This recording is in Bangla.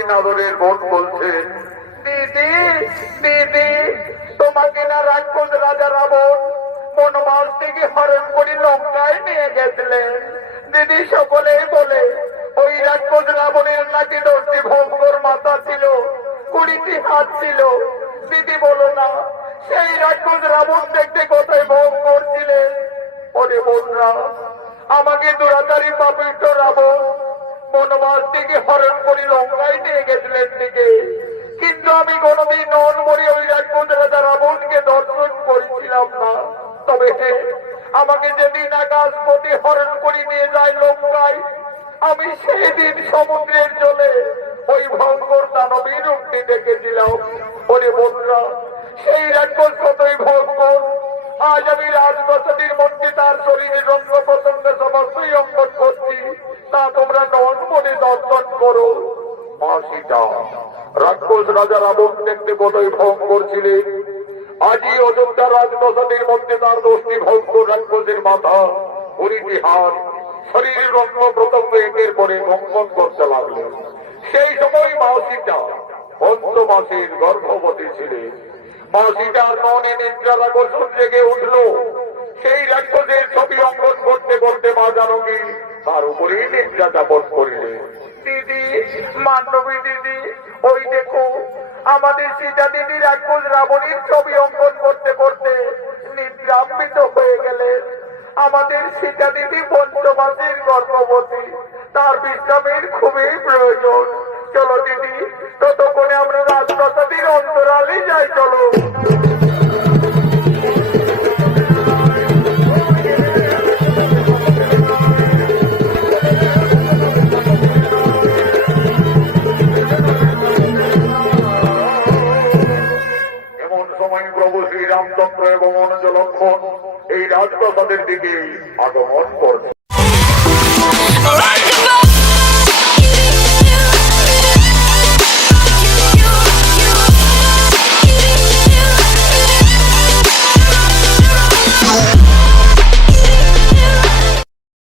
নবীন আদরের বোন বলছেন, দিদি দিদি, তোমাকে না রাক্ষস রাজা রাবণ বনবাস থেকে হরণ করে লঙ্কায় নিয়ে গেছিলেন। দিদি সকলেই বলে ওই রাক্ষস রাবণের নাকি 10টি ভয়ঙ্কর মাথা ছিল, 20টি হাত ছিল। দিদি বলো না, সেই রাক্ষস রাবণ দেখতে কোথায় ভয়ঙ্কর ছিলেন? ওরে বোনরা, আমাকে দুরাচারী পাপিষ্ঠ রাবণ বনবাস থেকে হরণ করে লঙ্কায় নিয়ে গেছিলেন দিকে, কিন্তু আমি কোনদিন নন মরে ওই রাক্ষস রাজা রাবণকে দর্শন করেছিলাম না। তবে আমাকে যেদিন আকাশপথে হরণ করে নিয়ে যায় লঙ্কায়, আমি সেই দিন সমুদ্রের জলে ওই ভয়ঙ্কর দানবীর রূপটি দেখেছিলাম। ওরে বন্ধুরা, সেই রাক্ষস কতই ভয়ঙ্কর, আজ আমি রাজপ্রাসাদের মধ্যে তার শরীরের অঙ্গ প্রত্যঙ্গ সমস্তই অঙ্কন করছি, তা তোমরা নন মনে দর্শন করো। মা সীতা, রাক্ষস রাজা রাবণ দেখতে কতই ভয়ঙ্কর ছিলেন, আজই অযোধ্যা রাজপ্রাসাদের মধ্যে তার 10টি ভয়ঙ্কর রাক্ষসের মাথা, 20টি হাত, শরীরের অঙ্গ প্রত্যঙ্গ একের পরে অঙ্কন করতে লাগলেন। সেই সময় মা সীতা 5 মাসের গর্ভবতী ছিলেন। মা সীতার মনে নিদ্রার আকর্ষণ জেগে উঠল। সেই রাক্ষসের ছবি অঙ্কন করতে করতে মা জানকী তার উপরেই নিদ্রা যাপন করিলেন। দিদি, মান্ডবী দিদি, ওই দেখো আমাদের সীতা দিদি রাক্ষস রাবণের ছবি অঙ্কন করতে করতে নিদ্রান্বিত হয়ে গেলেন। আমাদের সীতা দিদি 5 মাসের গর্ভবতী, তার বিশ্রামের খুবই প্রয়োজন। চলো দিদি, ততক্ষণে আমরা রাজপ্রাসাদের অন্তরালে যাই। চলো। এমন সময় প্রভু শ্রীরামচন্দ্র এবং অনুজ লক্ষণ এই রাজপ্রাসাদের দিকে আগমন করছে।